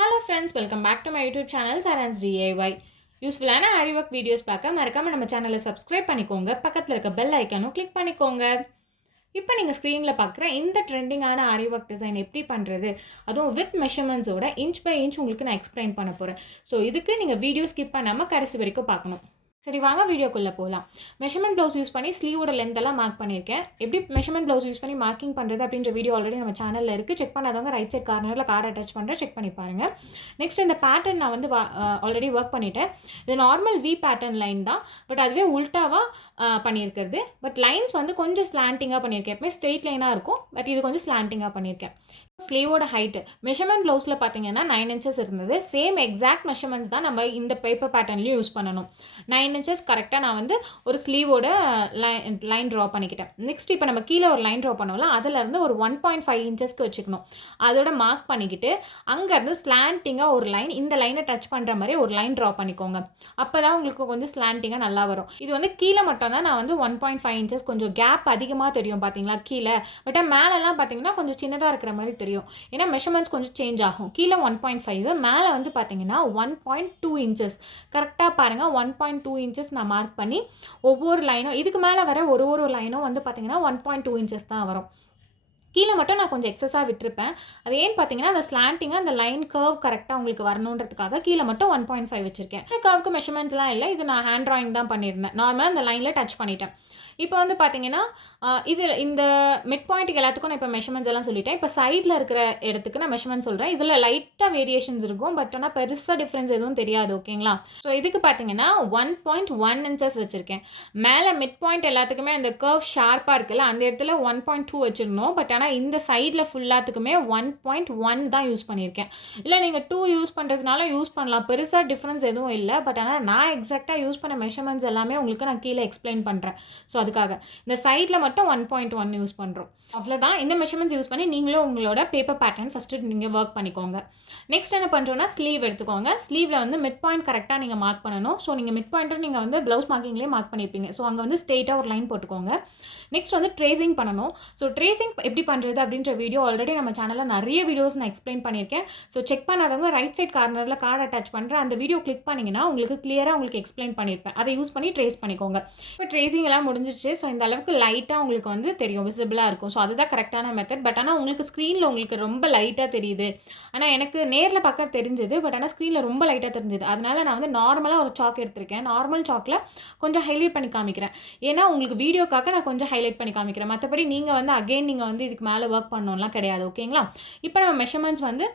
Hello friends, welcome back to my YouTube channel Saran's DIY. யூஸ்ஃபுல்லான Aariwork videos பார்க்க மறக்காம நம்ம சேனலை சப்ஸ்கிரைப் பண்ணிக்கோங்க. பக்கத்தில் இருக்க பெல் ஐக்கானும் கிளிக் பண்ணிக்கோங்க. இப்போ நீங்கள் ஸ்க்ரீனில் பார்க்குற இந்த ட்ரெண்டிங்கான Aariwork டிசைன் எப்படி பண்ணுறது, அதுவும் வித் மெஷர்மெண்ட்ஸோட இன்ச் பை இன்ச் உங்களுக்கு நான் எக்ஸ்பிளைன் பண்ண போகிறேன். ஸோ இதுக்கு நீங்கள் வீடியோ ஸ்கிப் பண்ணாமல் கடைசி வரைக்கும் பார்க்கணும். சரி வாங்க வீடியோக்குள்ளே போகலாம். மெஷர்மெண்ட் ப்ளவுஸ் யூஸ் பண்ணி ஸ்லீவோட லென்த்தெல்லாம் மார்க் பண்ணியிருக்கேன். எப்படி மெஷர்மெண்ட் ப்ளவுஸ் யூஸ் பண்ணி மார்க்கிங் பண்ணுறது அப்படின்ற வீடியோ ஆல்ரெடி நம்ம சேனலில் இருக்குது. செக் பண்ணாதவங்க ரைட் சைட் கார்னரில் கார்டு அட்டாச் பண்ணுறேன், செக் பண்ணி பாருங்கள். நெக்ஸ்ட் இந்த பேட்டர்ன் நான் வந்து ஆல்ரெடி ஒர்க் பண்ணிட்டேன். இது நார்மல் வி பேட்டர்ன் லைன் தான், பட் அதுவே உல்ட்டாவாக பண்ணியிருக்கிறது. பட் லைன்ஸ் வந்து கொஞ்சம் ஸ்லாண்டிங்காக பண்ணியிருக்கேன். எப்பவுமே ஸ்ட்ரெயிட் லைனாக இருக்கும், பட் இது கொஞ்சம் ஸ்லாண்டிங்காக பண்ணியிருக்கேன். ஸ்லீவோட ஹைட்டு மெஷர்மெண்ட் ப்ளவுஸில் பார்த்தீங்கன்னா 9 inches இருந்தது. சேம் எக்ஸாக்ட் மெஷர்மெண்ட்ஸ் தான் நம்ம இந்த பேப்பர் பேட்டர்ன்லையும் யூஸ் பண்ணணும். 9 inches கரெக்டாக நான் வந்து ஒரு ஸ்லீவோட லைன் ட்ரா பண்ணிக்கிட்டேன். நெக்ஸ்ட் இப்போ நம்ம கீழே ஒரு லைன் ட்ரா பண்ணோம்ல, அதிலேருந்து ஒரு 1.5 inchesக்கு வச்சுக்கணும். அதோட மார்க் பண்ணிக்கிட்டு அங்கேருந்து ஸ்லாண்டிங்காக ஒரு லைன், இந்த லைனை டச் பண்ணுற மாதிரி ஒரு லைன் ட்ரா பண்ணிக்கோங்க. அப்போ தான் உங்களுக்கு கொஞ்சம் ஸ்லாண்டிங்காக நல்லா வரும். இது வந்து கீழே மட்டும் தான் நான் வந்து 1.5 inches கொஞ்சம் கேப் அதிகமாக தெரியும் பார்த்தீங்களா கீழே. பட் மேலெல்லாம் பார்த்தீங்கன்னா கொஞ்சம் சின்னதாக இருக்கிற மாதிரி தெரியும். ஏன்னா மெஷர்மெண்ட்ஸ் கொஞ்சம் சேஞ்ச் ஆகும். கீழே 1.5, மேலே வந்து பார்த்தீங்கன்னா 1.2 inches. கரெக்டாக பாருங்கள், 1.2 inches நான் மார்க் பண்ணி ஒவ்வொரு லைனும் இதுக்கு மேலே வர ஒரு லைனும் வந்து பார்த்தீங்கன்னா 1.2 inches தான் வரும். கீழே மட்டும் நான் கொஞ்சம் எக்ஸஸாக விட்டுருப்பேன். அது ஏன்னு பார்த்தீங்கன்னா அந்த ஸ்லாண்டிங்காக அந்த லைன் கர்வ் கரெக்டாக உங்களுக்கு வரணுன்றதுக்காக கீழே மட்டும் 1.5 வச்சுருக்கேன். இந்த கர்வுக்கு மெஷர்மெண்ட்ஸ்லாம் இல்லை, இது நான் ஹேண்ட் ட்ராயிங் தான் பண்ணியிருந்தேன். நார்மலாக அந்த லைனில் டச் பண்ணிட்டேன். இப்போ வந்து பார்த்தீங்கன்னா இதில் இந்த மிட் பாயிண்ட்டுக்கு எல்லாத்துக்கும் நான் இப்போ மெஷர்மெண்ட்ஸ் எல்லாம் சொல்லிட்டேன். இப்போ சைடில் இருக்கிற இடத்துக்கு நான் மெஷர்மெண்ட் சொல்கிறேன். இதில் லைட்டாக வேரியேஷன்ஸ் இருக்கும், பட் ஆனால் பெருசாக டிஃப்ரென்ஸ் எதுவும் தெரியாது. ஓகேங்களா? ஸோ இதுக்கு பார்த்தீங்கன்னா 1.1 inches வச்சுருக்கேன். மேலே மிட் பாயிண்ட் எல்லாத்துக்குமே அந்த கர்வ் ஷார்ப்பாக இருக்குல்ல, அந்த இடத்துல 1.2 வச்சுருந்தோம். பட் ஆனால் இந்த சைடில் ஃபுல்லாத்துக்குமே 1.1 தான் யூஸ் பண்ணியிருக்கேன். இல்லை நீங்கள் 2 யூஸ் பண்ணுறதுனால யூஸ் பண்ணலாம், பெருசாக டிஃப்ரென்ஸ் எதுவும் இல்லை. பட் ஆனால் நான் எக்ஸாக்டாக யூஸ் பண்ண மெஷர்மெண்ட்ஸ் எல்லாமே உங்களுக்கு நான் கீழே எக்ஸ்பிளைன் பண்ணுறேன். ஸோ அதுக்காக இந்த சைடில் மட்டும் 1.1 யூஸ் பண்ணுறோம். அவ்வளோதான். இந்த மெஷர்மெண்ட்ஸ் யூஸ் பண்ணி நீங்களும் உங்களோட பேப்பர் பேட்டர்ன் ஃபஸ்ட்டு நீங்கள் ஒர்க் பண்ணிக்கோங்க. நெக்ஸ்ட் என்ன பண்ணுறோன்னா ஸ்லீவ் எடுத்துக்கோங்க. ஸ்லீவில் வந்து மிட் பாயிண்ட் கரெக்டாக நீங்கள் மார்க் பண்ணணும். ஸோ நீங்கள் மிட் பாயிண்ட்டும் நீங்கள் வந்து ப்ளவுஸ் மார்க்கிங்லேயே மார்க் பண்ணியிருப்பீங்க. ஸோ அங்கே வந்து ஸ்ட்ரெயிட்டாக ஒரு லைன் போட்டுக்கோங்க. நெக்ஸ்ட் வந்து ட்ரேசிங் பண்ணணும். ஸோ ட்ரேசிங் எப்படி பண்ணுறது அப்படின்ற வீடியோ ஆல்ரெடி நம்ம சேனலில் நிறைய வீடியோஸ் நான் எக்ஸ்பிளைன் பண்ணியிருக்கேன். ஸோ செக் பண்ணாதவங்க ரைட் சைட் கார்னரில் கார்டு அட்டாச் பண்ணுறேன், அந்த வீடியோ கிளிக் பண்ணிங்கன்னா உங்களுக்கு கிளியராக உங்களுக்கு எக்ஸ்பிளைன் பண்ணியிருப்பேன். அதை யூஸ் பண்ணி ட்ரேஸ் பண்ணிக்கோங்க. இப்போ ட்ரேசிங் எல்லாம் முடிஞ்சிச்சு. ஸோ இந்த அளவுக்கு லைட்டாக உங்களுக்கு வந்து தெரியும், விசிபிளாக இருக்கும். ஸோ அதுதான் கரெக்டான மெத்தட். பட் ஆனால் உங்களுக்கு ஸ்க்ரீனில் உங்களுக்கு ரொம்ப லைட்டாக தெரியுது. ஆனால் எனக்கு நேரில் பார்க்க தெரிஞ்சது, பட் ஆனால் ஸ்க்ரீனில் ரொம்ப லைட்டாக தெரிஞ்சது. அதனால நான் வந்து நார்மலாக ஒரு சாக் எடுத்திருக்கேன். நார்மல் சாக்கில் கொஞ்சம் ஹைலைட் பண்ணி காமிக்கிறேன். ஏன்னா உங்களுக்கு வீடியோக்காக நான் கொஞ்சம் ஹைலைட் பண்ணி காமிக்கிறேன். மற்றபடி நீங்கள் வந்து அகெயின் நீங்கள் வந்து இதுக்கு மேலே ஒர்க் பண்ணணும்லாம் கிடையாது. ஓகேங்களா? இப்போ நம்ம மெஷர்மெண்ட்ஸ் வந்து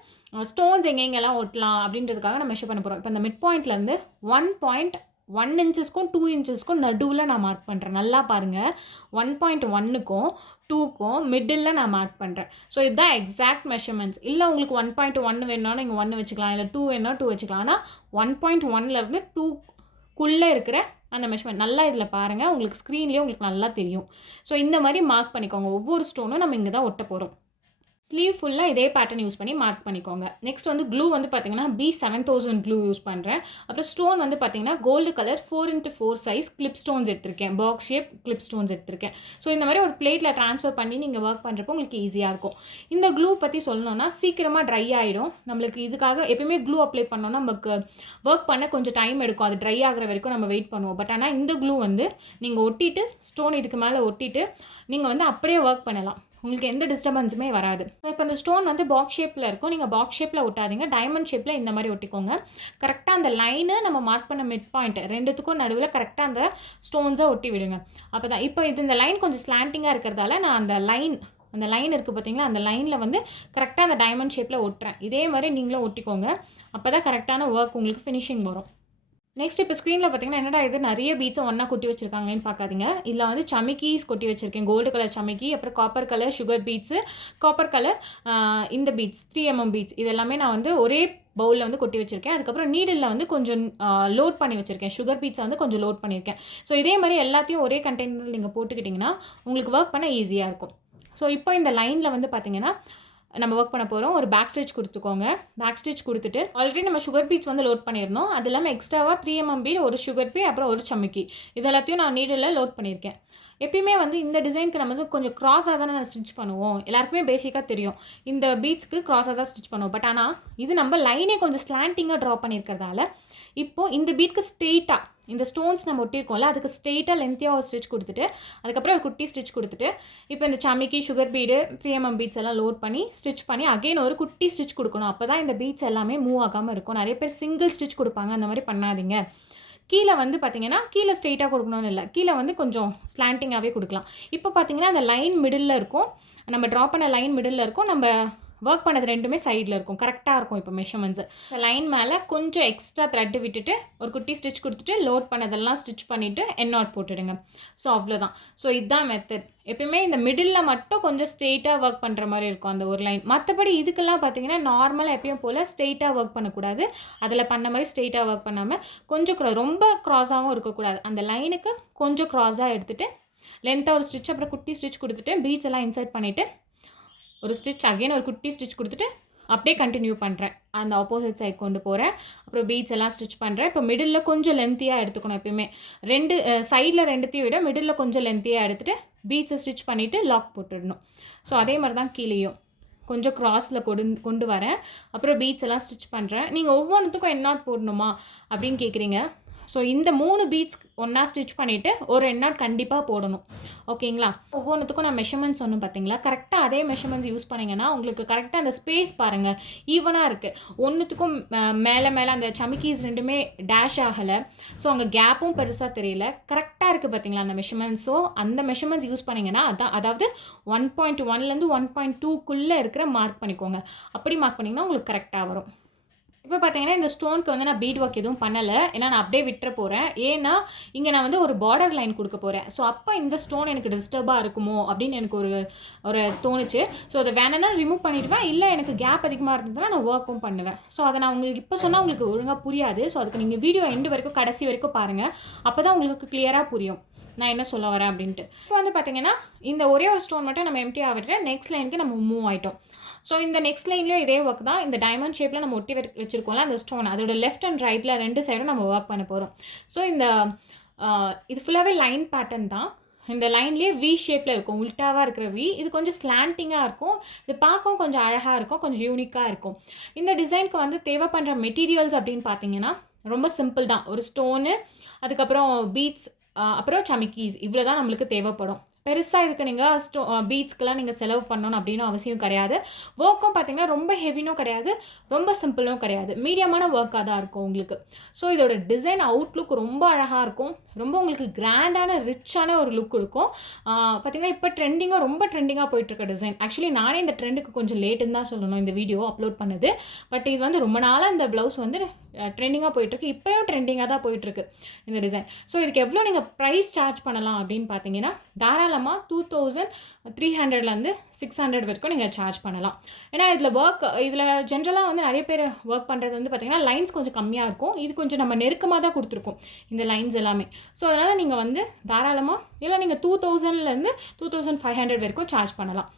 ஸ்டோன்ஸ் எங்கெங்கெல்லாம் ஒட்டலாம் அப்படின்றதுக்காக நான் மெஷர் பண்ண போகிறோம். இப்போ இந்த மிட் பாயிண்ட்லேருந்து 1.1 inchesக்கும் 2 inchesக்கும் நடுவில் நான் மார்க் பண்ணுறேன். நல்லா பாருங்கள், 1.1க்கும் 2க்கும் மிடில் நான் மார்க் பண்ணுறேன். ஸோ இதுதான் எக்ஸாக்ட் மெஷர்மெண்ட்ஸ். இல்லை உங்களுக்கு 1.1 வேணும்னா நீங்கள் 1 வச்சுக்கலாம், இல்லை 2 வேணும்னா 2 வச்சுக்கலாம். ஆனால் 1.1லேருந்து 2க்குள்ளே இருக்கிற அந்த மெஷர்மெண்ட் நல்லா இதில் பாருங்கள், உங்களுக்கு ஸ்க்ரீன்லேயே உங்களுக்கு நல்லா தெரியும். ஸோ இந்த மாதிரி மார்க் பண்ணிக்கோங்க. ஒவ்வொரு ஸ்டோனும் நம்ம இங்கே தான் ஒட்ட போகிறோம். ஸ்லீவ் ஃபுல்லாக இதே பேட்டர்ன் யூஸ் பண்ணி மார்க் பண்ணிக்கோங்க. நெக்ஸ்ட் வந்து க்ளூ வந்து பார்த்தீங்கன்னா B7000 க்ளூ யூஸ் பண்ணுறேன். அப்புறம் ஸ்டோன் வந்து பார்த்தீங்கன்னா gold colour 4x4 size clip stones எடுத்திருக்கேன். பாக்ஸ் ஷேப் கிளிப் ஸ்டோன்ஸ் எடுத்திருக்கேன். ஸோ இந்த மாதிரி ஒரு பிளேட்டில் ட்ரான்ஸ்ஃபர் பண்ணி நீங்கள் ஒர்க் பண்ணுறப்போ உங்களுக்கு ஈஸியாக இருக்கும். இந்த க்ளூ பற்றி சொல்லணும்னா சீக்கிரமாக ட்ரை ஆகிடும். நம்மளுக்கு இதுக்காக எப்பயுமே க்ளூ அப்ளை பண்ணோன்னா நமக்கு ஒர்க் பண்ண கொஞ்சம் டைம் எடுக்கும். அது ட்ரை ஆகிற வரைக்கும் நம்ம வெயிட் பண்ணுவோம். பட் ஆனால் இந்த க்ளூ வந்து நீங்கள் ஒட்டிட்டு ஸ்டோன் இதுக்கு மேலே ஒட்டிட்டு நீங்கள் வந்து அப்படியே ஒர்க் பண்ணலாம். உங்களுக்கு எந்த டிஸ்டர்பன்ஸுமே வராது. ஸோ இப்போ இந்த ஸ்டோன் வந்து பாக்ஸ் ஷேப்பில் இருக்கும். நீங்கள் பாக்ஸ் ஷேப்பில் ஒட்டாதீங்க, டைமண்ட் ஷேப்பில் இந்த மாதிரி ஒட்டிக்கோங்க. கரெக்டாக அந்த லைனு நம்ம மார்க் பண்ண மிட் பாயிண்ட் ரெண்டுத்துக்கும் நடுவில் கரெக்டாக அந்த ஸ்டோன்ஸை ஒட்டி விடுங்க. அப்போ தான் இப்போ இந்த லைன் கொஞ்சம் ஸ்லாண்டிங்காக இருக்கிறதால நான் அந்த லைன் இருக்குது பார்த்தீங்களா, அந்த லைனில் வந்து கரெக்டாக அந்த டைமண்ட் ஷேப்பில் ஒட்டுறேன். இதே மாதிரி நீங்களும் ஒட்டிக்கோங்க. அப்போ தான் கரெக்டான ஒர்க் உங்களுக்கு ஃபினிஷிங் வரும். நெக்ஸ்ட் இப்போ ஸ்க்ரீனில் பார்த்தீங்கன்னா என்னடா இது நிறைய பீட்ஸை ஒன்றா கொட்டி வச்சுருக்காங்கன்னு பார்க்காதீங்க. இதில் வந்து சமிக்கீஸ் கொட்டி வச்சுருக்கேன். கோல்டு கலர் சமிக்கி, அப்புறம் copper colour sugar beads, copper colour இந்த பீட்ஸ் 3mm பீட்ஸ், இது எல்லாமே நான் வந்து ஒரே பவுலில் வந்து கொட்டி வச்சுருக்கேன். அதுக்கப்புறம் நீடில் வந்து கொஞ்சம் லோட் பண்ணி வச்சுருக்கேன். சுகர் பீட்ஸை வந்து கொஞ்சம் லோட் பண்ணியிருக்கேன். ஸோ இதே மாதிரி எல்லாத்தையும் ஒரே கண்டெய்னரில் நீங்கள் போட்டுக்கிட்டிங்கன்னா உங்களுக்கு ஒர்க் பண்ண ஈஸியாக இருக்கும். ஸோ இப்போ இந்த லைனில் வந்து பார்த்தீங்கன்னா நம்ம ஒர்க் பண்ண போகிறோம். ஒரு பேக் ஸ்டிச் கொடுத்துக்கோங்க. பேக் ஸ்டிச் கொடுத்துட்டு ஆல்ரெடி நம்ம சுகர் பீட்ஸ் வந்து லோட் பண்ணியிருந்தோம். அது இல்லாமல் எக்ஸ்ட்ராவாக 3mm பீட், ஒரு சுகர் பீட், அப்புறம் ஒரு சமிக்கி, இது எல்லாத்தையும் நான் நீடில் லோட் பண்ணியிருக்கேன். எப்பயுமே வந்து இந்த டிசைனுக்கு நம்ம வந்து கொஞ்சம் க்ராஸாக தானே ஸ்டிச் பண்ணுவோம். எல்லாருக்குமே பேசிக்காக தெரியும். இந்த பீட்ஸ்க்கு க்ராஸாக தான் ஸ்டிச் பண்ணுவோம். பட் ஆனால் இது நம்ம லைனே கொஞ்சம் ஸ்லாண்டிங்காக ட்ரா பண்ணியிருக்கிறதால இப்போது இந்த பீட்க்கு ஸ்ட்ரெயிட்டாக இந்த ஸ்டோன்ஸ் நம்ம ஒட்டியிருக்கோம்ல, அதுக்கு ஸ்ட்ரெயிட்டாக லென்த்தியாக ஒரு ஸ்டிச் கொடுத்துட்டு அதுக்கப்புறம் ஒரு குட்டி ஸ்டிச் கொடுத்துட்டு இப்போ இந்த சமிக்கி சுகர் பீடு 3mm பீட்ஸ் எல்லாம் லோட் பண்ணி ஸ்டிச் பண்ணி அகைன் ஒரு குட்டி ஸ்டிச் கொடுக்கணும். அப்போ தான் இந்த பீட்ஸ் எல்லாமே மூவ் ஆகாமல் இருக்கும். நிறைய பேர் சிங்கிள் ஸ்டிச் கொடுப்பாங்க. அந்த மாதிரி பண்ணாதீங்க. கீழே வந்து பார்த்தீங்கன்னா கீழே ஸ்ட்ரெயிட்டாக கொடுக்கணும்னு இல்லை, கீழே வந்து கொஞ்சம் ஸ்லாண்டிங்காகவே கொடுக்கலாம். இப்போ பார்த்தீங்கன்னா அந்த லைன் மிடில் இருக்கும், நம்ம ட்ரா பண்ண லைன் மிடில் இருக்கும், நம்ம ஒர்க் பண்ணது ரெண்டுமே சைடில் இருக்கும். கரெக்டாக இருக்கும். இப்போ மெஷர்மெண்ட்ஸு லைன் மேலே கொஞ்சம் எக்ஸ்ட்ரா த்ரெட்டு விட்டுட்டு ஒரு குட்டி ஸ்டிச் கொடுத்துட்டு லோட் பண்ணதெல்லாம் ஸ்டிச் பண்ணிவிட்டு எண்ணாட் போட்டுடுங்க. ஸோ அவ்வளோதான். ஸோ இதுதான் மெத்தட். எப்பயுமே இந்த மிடில் மட்டும் கொஞ்சம் ஸ்ட்ரெயிட்டாக ஒர்க் பண்ணுற மாதிரி இருக்கும் அந்த ஒரு லைன். மற்றபடி இதுக்கெல்லாம் பார்த்தீங்கன்னா நார்மலாக எப்பயும் போல் ஸ்ட்ரெயிட்டாக ஒர்க் பண்ணக்கூடாது. அதில் பண்ண மாதிரி ஸ்ட்ரெயிட்டாக ஒர்க் பண்ணாமல் கொஞ்சம் ரொம்ப க்ராஸாகவும் இருக்கக்கூடாது. அந்த லைனுக்கு கொஞ்சம் க்ராஸாக எடுத்துகிட்டு லென்த்தாக ஒரு ஸ்டிச் அப்புறம் குட்டி ஸ்டிச் கொடுத்துட்டு பீட்ஸ் எல்லாம் இன்சர்ட் பண்ணிவிட்டு ஒரு ஸ்டிச் அகைன் ஒரு குட்டி ஸ்டிச் கொடுத்துட்டு அப்படியே கண்டினியூ பண்ணுறேன். அந்த ஆப்போசிட் சைட் கொண்டு போகிறேன். அப்புறம் பீட்ஸ் எல்லாம் ஸ்டிச் பண்ணுறேன். இப்போ மிடில் கொஞ்சம் லென்த்தியாக எடுத்துக்கணும். எப்பயுமே ரெண்டு சைடில் ரெண்டுத்தையும் விட மிடில் கொஞ்சம் லென்த்தியாக எடுத்துகிட்டு பீட்ஸை ஸ்டிச் பண்ணிவிட்டு லாக் போட்டுடணும். ஸோ அதே மாதிரி தான் கீழேயும் கொஞ்சம் க்ராஸில் கொண்டு வரேன். அப்புறம் பீட்ஸ் எல்லாம் ஸ்டிச் பண்ணுறேன். நீங்கள் ஒவ்வொன்றுத்துக்கும் எண்ணாட் போடணுமா அப்படின்னு கேட்குறீங்க. ஸோ இந்த 3 பீட்ஸ் ஒன்றா ஸ்டிச் பண்ணிவிட்டு ஒரு எண்ணாட் கண்டிப்பாக போடணும். ஓகேங்களா? ஒவ்வொன்றுத்துக்கும் நான் மெஷர்மெண்ட்ஸ் சொன்னேன் பார்த்தீங்களா, கரெக்டாக அதே மெஷர்மெண்ட்ஸ் யூஸ் பண்ணிங்கன்னா உங்களுக்கு கரெக்டாக அந்த ஸ்பேஸ் பாருங்கள் ஈவனாக இருக்குது. ஒன்றுத்துக்கும் மேலே அந்த சமிக்கீஸ் ரெண்டுமே டேஷ் ஆகலை. ஸோ அங்கே கேப்பும் பெருசாக தெரியல. கரெக்டாக இருக்குது பார்த்தீங்களா அந்த மெஷர்மெண்ட்ஸ். ஸோ அந்த மெஷர்மெண்ட்ஸ் யூஸ் பண்ணிங்கன்னா அதாவது 1.1லேருந்து 1.2க்குள்ளே இருக்கிற மார்க் பண்ணிக்கோங்க. அப்படி மார்க் பண்ணிங்கன்னா உங்களுக்கு கரெக்டாக வரும். இப்போ பார்த்தீங்கன்னா இந்த ஸ்டோனுக்கு வந்து நான் பீட் ஒர்க் எதுவும் பண்ணலை, ஏன்னா நான் அப்படியே விட்டுற போகிறேன். ஏன்னா இங்கே நான் வந்து ஒரு பார்டர் லைன் கொடுக்க போகிறேன். ஸோ அப்போ இந்த ஸ்டோன் எனக்கு டிஸ்டர்பாக இருக்குமோ அப்படின்னு எனக்கு ஒரு தோணுச்சு. ஸோ அதை வேணும்னா ரிமூவ் பண்ணிவிடுவேன். இல்லை எனக்கு கேப் அதிகமாக இருந்ததுன்னா நான் ஒர்க்கும் பண்ணுவேன். ஸோ அதை நான் உங்களுக்கு இப்போ சொன்னால் உங்களுக்கு ஒழுங்காக புரியாது. ஸோ அதுக்கு நீங்கள் வீடியோ எண்டு வரைக்கும் கடைசி வரைக்கும் பாருங்கள். அப்போ தான் உங்களுக்கு கிளியராக புரியும் நான் என்ன சொல்ல வரேன் அப்படின்ட்டு. இப்போ வந்து பார்த்தீங்கன்னா இந்த ஒரே ஒரு ஸ்டோன் மட்டும் நம்ம எம்டி ஆகிட்டு நெக்ஸ்ட் லைனுக்கு நம்ம மூவ் ஆகிட்டோம். ஸோ இந்த நெக்ஸ்ட் லைன்லேயும் இதே ஒர்க் தான். இந்த டைமண்ட் ஷேப்பில் நம்ம ஒட்டி வச்சுருக்கோம்ல அந்த ஸ்டோன், அதோட லெஃப்ட் அண்ட் ரைட்டில் ரெண்டு சைடும் நம்ம ஒர்க் பண்ண போகிறோம். ஸோ இந்த இது ஃபுல்லாகவே லைன் பேட்டர்ன் தான். இந்த லைன்லேயே வி ஷேப்பில் இருக்கும், உல்ட்டாவாக இருக்கிற வி. இது கொஞ்சம் ஸ்லாண்டிங்காக இருக்கும். இது பார்க்கவும் கொஞ்சம் அழகாக இருக்கும், கொஞ்சம் யூனிக்காக இருக்கும். இந்த டிசைனுக்கு வந்து தேவைப்படுற மெட்டீரியல்ஸ் அப்படின்னு பார்த்தீங்கன்னா ரொம்ப சிம்பிள் தான். ஒரு ஸ்டோனு, அதுக்கப்புறம் பீட்ஸ், அப்புறம் சமிக்கீஸ், இவ்வளோ தான் நம்மளுக்கு தேவைப்படும். பெருசாக இதுக்கு நீங்கள் பீட்ஸ்க்கெலாம் நீங்கள் செலவு பண்ணணும் அப்படின்னு அவசியம் கிடையாது. ஒர்க்கும் பார்த்தீங்கன்னா ரொம்ப ஹெவினும் கிடையாது, ரொம்ப சிம்பிளும் கிடையாது, மீடியமான ஒர்க்காக தான் இருக்கும் உங்களுக்கு. ஸோ இதோட டிசைன் அவுட்லுக் ரொம்ப அழகாக இருக்கும். ரொம்ப உங்களுக்கு கிராண்டான ரிச்சான ஒரு லுக் இருக்கும். பார்த்தீங்கன்னா இப்போ ரொம்ப ட்ரெண்டிங்காக போயிட்டுருக்க டிசைன். ஆக்சுவலி நானே இந்த ட்ரெண்டுக்கு கொஞ்சம் லேட்டுன்னு தான் சொல்லணும் இந்த வீடியோ அப்லோட் பண்ணது. பட் இது வந்து ரொம்ப நாளாக இந்த ப்ளவுஸ் வந்து ட்ரெண்டிங்காக போயிட்டுருக்கு. இப்போயும் ட்ரெண்டிங்காக தான் போயிட்டுருக்கு இந்த டிசைன். ஸோ இதுக்கு எவ்வளோ நீங்கள் ப்ரைஸ் சார்ஜ் பண்ணலாம் அப்படின்னு பார்த்தீங்கன்னா தாராளமாக 2300லேருந்து 600 வரைக்கும் நீங்கள் சார்ஜ் பண்ணலாம். ஏன்னா இதில் ஜென்ரலாக வந்து நிறைய பேர் ஒர்க் பண்ணுறது வந்து பார்த்திங்கன்னா லைன்ஸ் கொஞ்சம் கம்மியாக இருக்கும். இது கொஞ்சம் நம்ம நெருக்கமாக தான் கொடுத்துருக்கோம் இந்த லைன்ஸ் எல்லாமே. ஸோ அதனால் நீங்கள் வந்து தாராளமாக இல்லை நீங்கள் 2000லேருந்து 2500 வரைக்கும் சார்ஜ் பண்ணலாம்.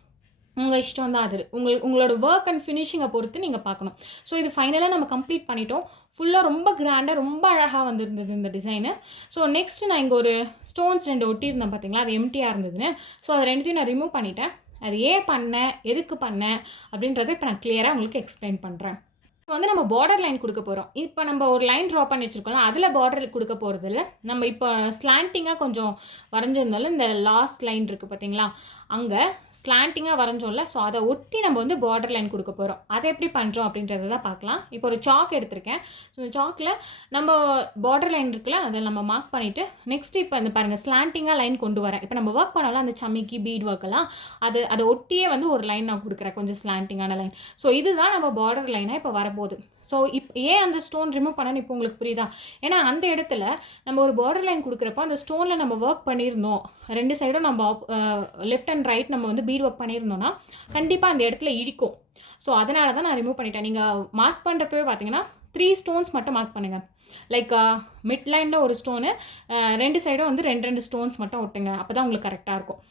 உங்கள் இஷ்டம் தான் அது. உங்களோட ஒர்க் அண்ட் ஃபினிஷிங்கை பொறுத்து நீங்கள் பார்க்கணும். ஸோ இது ஃபைனலாக நம்ம கம்ப்ளீட் பண்ணிட்டோம். ஃபுல்லாக ரொம்ப கிராண்டாக ரொம்ப அழகாக வந்திருந்தது இந்த டிசைனு. ஸோ நெக்ஸ்ட்டு நான் இங்கே ஒரு ஸ்டோன்ஸ் 2 ஒட்டியிருந்தேன் பார்த்தீங்களா, அது எம்டியாக இருந்ததுன்னு. ஸோ அதை ரெண்டுத்தையும் நான் ரிமூவ் பண்ணிட்டேன். அது ஏன் பண்ணேன், எதுக்கு பண்ணேன் அப்படின்றத இப்போ நான் கிளியராக உங்களுக்கு எக்ஸ்பிளைன் பண்ணுறேன். இப்போ வந்து நம்ம பார்டர் லைன் கொடுக்க போகிறோம். இப்போ நம்ம ஒரு லைன் ட்ரா பண்ணி வச்சுருக்கோம், அதில் பார்டர் கொடுக்க போகிறது இல்லை. நம்ம இப்போ ஸ்லாண்டிங்காக கொஞ்சம் வரைஞ்சிருந்தாலும் இந்த லாஸ்ட் லைன் இருக்குது பார்த்தீங்களா, அங்கே ஸ்லாண்டிங்காக வரைஞ்சோம்ல. ஸோ அதை ஒட்டி நம்ம வந்து பார்டர் லைன் கொடுக்க போகிறோம். அதை எப்படி பண்ணுறோம் அப்படின்றத தான் பார்க்கலாம். இப்போ ஒரு சாக் எடுத்திருக்கேன். ஸோ இந்த சாக்கில் நம்ம பார்டர் லைன் இருக்குல்ல, அதை நம்ம மார்க் பண்ணிவிட்டு நெக்ஸ்ட்டு இப்போ இந்த பாருங்கள் ஸ்லாண்டிங்காக லைன் கொண்டு வரேன். இப்போ நம்ம ஒர்க் பண்ணலாம் அந்த சமிக்கி பீட் ஒர்க்கெல்லாம் அதை ஒட்டியே வந்து ஒரு லைன் நான் கொடுக்குறேன், கொஞ்சம் ஸ்லாண்டிங்கான லைன். ஸோ இதுதான் நம்ம பார்டர் லைனாக இப்போ வரப்போகுது. ஸோ ஏன் அந்த ஸ்டோன் ரிமூவ் பண்ணணும்னு இப்போ உங்களுக்கு புரியுதா? ஏன்னா அந்த இடத்துல நம்ம ஒரு பார்டர் லைன் கொடுக்குறப்போ அந்த ஸ்டோனில் நம்ம ஒர்க் பண்ணியிருந்தோம், ரெண்டு சைடும் நம்ம லெஃப்ட் அண்ட் ரைட் நம்ம வந்து பீட் ஒர்க் பண்ணியிருந்தோம்னா கண்டிப்பாக அந்த இடத்துல இடிக்கும். ஸோ அதனால தான் நான் ரிமூவ் பண்ணிட்டேன். நீங்கள் மார்க் பண்ணுறப்பவே பார்த்தீங்கன்னா 3 ஸ்டோன்ஸ் மட்டும் மார்க் பண்ணுங்கள். லைக் மிட் லைனில் ஒரு ஸ்டோனு, ரெண்டு சைடும் வந்து 2 ஸ்டோன்ஸ் மட்டும் ஒட்டுங்க. அப்போ தான் உங்களுக்கு கரெக்டாக இருக்கும்.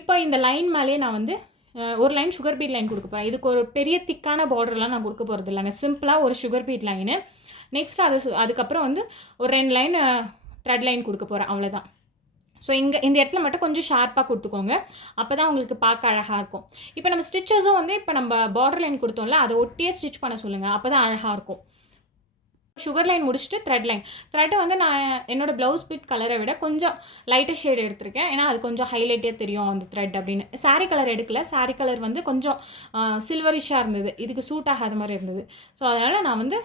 இப்போ இந்த லைன் மேலேயே நான் வந்து ஒரு லைன் சுகர் பீட் லைன் கொடுக்க போகிறேன். இதுக்கு ஒரு பெரிய திக்கான பார்டர்லாம் நான் கொடுக்க போகிறது இல்லைங்க. சிம்பிளாக ஒரு சுகர் பீட் லைனு. நெக்ஸ்ட் அதுக்கப்புறம் வந்து ஒரு 2 லைன் த்ரெட் லைன் கொடுக்க போகிறேன், அவ்வளோதான். ஸோ இந்த இடத்துல மட்டும் கொஞ்சம் ஷார்ப்பாக கொடுத்துக்கோங்க. அப்போ தான் உங்களுக்கு பார்க்க அழகாக இருக்கும். இப்போ நம்ம ஸ்டிச்சஸும் வந்து இப்போ நம்ம பார்டர் லைன் கொடுத்தோம்ல, அதை ஒட்டியே ஸ்டிச் பண்ண சொல்லுங்கள். அப்போ தான் அழகாக இருக்கும். சுகர் லைன் முடிச்சுட்டு த்ரெட்டை வந்து நான் என்னோட ப்ளவுஸ் பிட் கலரை விட கொஞ்சம் லைட்டர் ஷேட் எடுத்திருக்கேன். ஏன்னா அது கொஞ்சம் ஹைலைட்டே தெரியும் அந்த த்ரெட் அப்படின்னு. சாரீ கலர் எடுக்கல. சாரீ கலர் வந்து கொஞ்சம் சில்வரிஷாக இருந்தது. இதுக்கு சூட் ஆகாத மாதிரி இருந்தது. ஸோ அதனால் நான் வந்து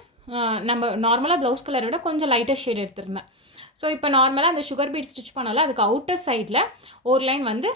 நம்ம நார்மலாக ப்ளவுஸ் கலரை விட கொஞ்சம் லைட்டர் ஷேட் எடுத்திருந்தேன். ஸோ இப்போ நார்மலாக அந்த சுகர் பீட் ஸ்டிச் பண்ணல, அதுக்கு அவுட்டர் சைடில் ஒரு லைன் வந்து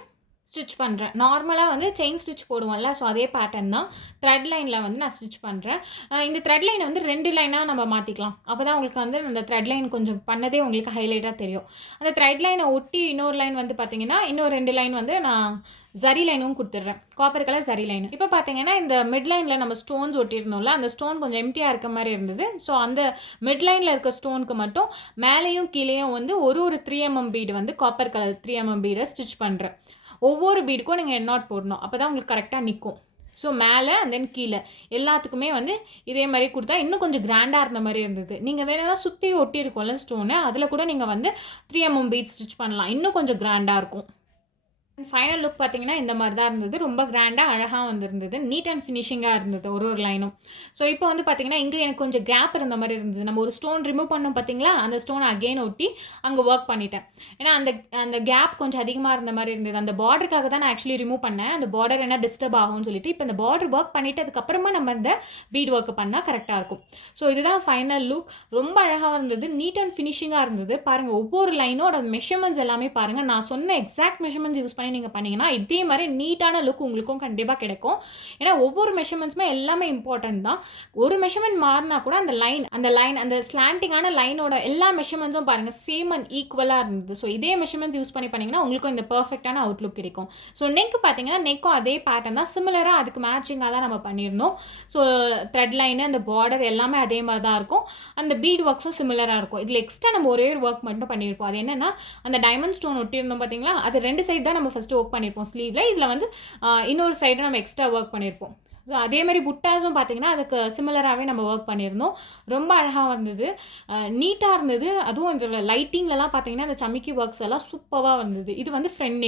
ஸ்டிச் பண்ணுறேன். நார்மலாக வந்து செயின் ஸ்டிச் போடுவோம்ல, ஸோ அதே பேட்டர்ன் தான் த்ரெட் லைனில் வந்து நான் ஸ்டிச் பண்ணுறேன். இந்த த்ரெட் லைனை வந்து 2 லைனாக நம்ம மாற்றிக்கலாம். அப்போ தான் உங்களுக்கு வந்து அந்த த்ரெட் லைன் கொஞ்சம் பண்ணதே உங்களுக்கு ஹைலைட்டாக தெரியும். அந்த த்ரெட் லைனை ஒட்டி இன்னொரு லைன் வந்து பார்த்தீங்கன்னா இன்னொரு 2 லைன் வந்து நான் ஜரி லைனும் கொடுத்துட்றேன். Copper colour zari line. இப்போ பார்த்தீங்கன்னா இந்த மிட் லைனில் நம்ம ஸ்டோன்ஸ் ஒட்டியிருந்தோம்ல, அந்த ஸ்டோன் கொஞ்சம் எம்டியாக இருக்க மாதிரி இருந்தது. ஸோ அந்த மிட் லைனில் இருக்க ஸ்டோனுக்கு மட்டும் மேலேயும் கீழேயும் வந்து ஒரு 3mm பீடு வந்து காப்பர் கலர் 3mm பீடை ஸ்டிச் பண்ணுறேன். ஒவ்வொரு பீடுக்கும் நீங்கள் என் நாட் போடணும். அப்போ தான் உங்களுக்கு கரெக்டாக நிற்கும். ஸோ மேலே அண்ட் தென் கீழே எல்லாத்துக்குமே வந்து இதே மாதிரி கொடுத்தா இன்னும் கொஞ்சம் கிராண்டாக இருந்த மாதிரி இருந்தது. நீங்கள் வேணும்னா சுற்றி ஒட்டி இருக்கும்ல ஸ்டோனு, அதில் கூட நீங்கள் வந்து 3mm பீட் ஸ்டிச் பண்ணலாம். இன்னும் கொஞ்சம் கிராண்டாக இருக்கும். ஃபைனல் லுக் பார்த்தீங்கன்னா இந்த மாதிரி தான் இருந்தது. ரொம்ப கிராண்டாக அழகாக வந்துருந்தது. நீட் அண்ட் ஃபினிஷிங்காக இருந்தது ஒரு லைனும். ஸோ இப்போ வந்து பார்த்தீங்கன்னா இங்கே எனக்கு கொஞ்சம் கேப் இருந்த மாதிரி இருந்தது. நம்ம ஒரு ஸ்டோன் ரிமூவ் பண்ணோம் பார்த்தீங்களா, அந்த ஸ்டோனை அகெயின் ஒட்டி அங்கே ஒர்க் பண்ணிட்டேன். ஏன்னா அந்த கேப் கொஞ்சம் அதிகமாக இருந்த மாதிரி இருந்தது. அந்த பார்டருக்காக தான் நான் ஆக்சுவலி ரிமூவ் பண்ணேன். அந்த பார்டர் என்ன டிஸ்டர்ப் ஆகும்னு சொல்லிட்டு இப்போ இந்த பார்டர் ஒர்க் பண்ணிவிட்டு அதுக்கப்புறமா நம்ம இந்த பீட் ஒர்க் பண்ணால் கரெக்டாக இருக்கும். ஸோ இதுதான் ஃபைனல் லுக். ரொம்ப அழகாக இருந்தது. நீட் அண்ட் ஃபினிஷிங்காக இருந்தது. பாருங்கள், ஒவ்வொரு லைனோட மெஷர்மெண்ட்ஸ் எல்லாமே பாருங்கள். நான் சொன்ன எக்ஸாக்ட் மெஷர்மெண்ட்ஸ் யூஸ் பண்ணி நீங்கள் பண்ணிங்கன்னா இதே மாதிரி நீட்டான லுக் உங்களுக்கும் கண்டிப்பாக கிடைக்கும். ஏன்னா ஒவ்வொரு மெஷர்மெண்ட்ஸுமே எல்லாமே இம்பார்ட்டன்ட் தான். ஒரு மெஷர்மெண்ட் மாறினா கூட அந்த ஸ்லாண்டிங்கான லைனோட எல்லா மெஷர்மெண்ட்ஸும் பாருங்கள் சேம் அண்ட் ஈக்குவலாக இருந்தது. ஸோ இதே மெஷர்மெண்ட்ஸ் யூஸ் பண்ணிங்கன்னா உங்களுக்கும் இந்த பர்ஃபெக்டான அவுட்லுக் கிடைக்கும். ஸோ நெக் பார்த்தீங்கன்னா நெக்கும் அதே பேட்டர்ன் தான், சிமிலராக அதுக்கு மேட்சிங்காக தான் நம்ம பண்ணியிருந்தோம். ஸோ த்ரெட் லைனு அந்த பார்டர் எல்லாமே அதே மாதிரி தான் இருக்கும். அந்த பீட் ஒர்க்ஸும் சிமிலராக இருக்கும். இதில் எக்ஸ்ட்ரா நம்ம ஒரே ஒரு ஒர்க் மட்டும் பண்ணியிருப்போம். அது என்னென்னா அந்த டைமண்ட் ஸ்டோன் ஒட்டியிருந்தோம் பார்த்தீங்களா, அது 2 சைடு தான் நம்ம ஃபஸ்ட்டு ஒர்க் பண்ணியிருப்போம் ஸ்லீவில். இதில் வந்து இன்னொரு சைடு நம்ம எக்ஸ்ட்ரா ஒர்க் பண்ணியிருப்போம். ஸோ அதே மாதிரி புட்டாஸும் பார்த்தீங்கன்னா அதுக்கு சிமிலராகவே நம்ம ஒர்க் பண்ணியிருந்தோம். ரொம்ப அழகாக வந்தது, நீட்டாக இருந்தது. அதுவும் இந்த லைட்டிங்லலாம் பார்த்தீங்கன்னா அந்த சமிக்கி ஒர்க்ஸ் எல்லாம் சூப்பராக வந்தது. இது வந்து ஃப்ரண்ட்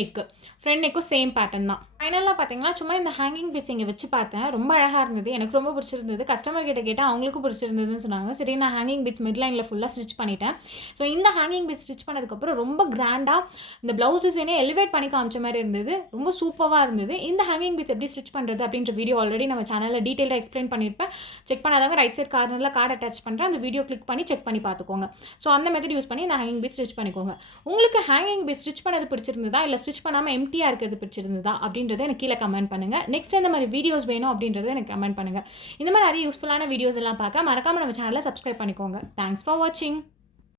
நெக்கும் சேம் பேட்டர்ன் தான். ஃபைனலாக பார்த்தீங்கன்னா சும்மா இந்த ஹேங்கிங் பீட்ஸ் இங்கே வச்சு பார்த்தேன். ரொம்ப அழகாக இருந்தது. எனக்கு ரொம்ப பிடிச்சிருந்தது. கஸ்டமர் கிட்ட கேட்டால் அவங்களுக்கும் பிடிச்சிருந்ததுன்னு சொன்னாங்க. சரி, நான் ஹேங்கிங் பீட்ஸ் மிட் லைனில் ஃபுல்லாக ஸ்டிச் பண்ணிட்டேன். ஸோ இந்த ஹேங்கிங் பீட்ஸ் ஸ்டிச் பண்ணதுக்கப்புறம் ரொம்ப கிராண்டாக இந்த ப்ளவுஸ் டிசைனே எலிவேட் பண்ணி காமிச்ச மாதிரி இருந்தது. ரொம்ப சூப்பராக இருந்தது. இந்த ஹேங்கிங் பீட்ஸ் எப்படி ஸ்டிச் பண்ணுறது அப்படின்ற வீடியோ ஆல்ரெடி நம்ம சேனலில் டீட்டெயிலாக எக்ஸ்பிளைன் பண்ணியிருப்பேன். செக் பண்ணாதவங்க ரைட் சைட் கார்னரில் கார்டு அட்டாச் பண்ணுறேன். அந்த வீடியோ கிளிக் பண்ணி செக் பண்ணி பார்த்துக்கோங்க. ஸோ அந்த மெத்தட் யூஸ் பண்ணி இந்த ஹேங்கிங் பீட்ஸ் ஸ்டிச் பண்ணிக்கோங்க. உங்களுக்கு ஹேங்கிங் பீட்ஸ் ஸ்டிச் பண்ணது பிடிச்சிருந்ததா, இல்லை ஸ்டிச் பண்ணாமல் எம்டியாக இருக்கிறது பிடிச்சிருந்ததா அப்படின்றத எனக்கு கீழே கமெண்ட் பண்ணுங்கள். நெக்ஸ்ட் இந்த மாதிரி வீடியோஸ் வேணும் அப்படின்றத எனக்கு கமெண்ட் பண்ணுங்கள். இந்த மாதிரி நிறைய யூஸ்ஃபுல்லான வீடியோஸ் எல்லாம் பார்க்க மறக்காமல் நம்ம சேனலை சப்ஸ்கிரைப் பண்ணிக்கோங்க. தேங்க்ஸ் ஃபார் வாட்சிங்.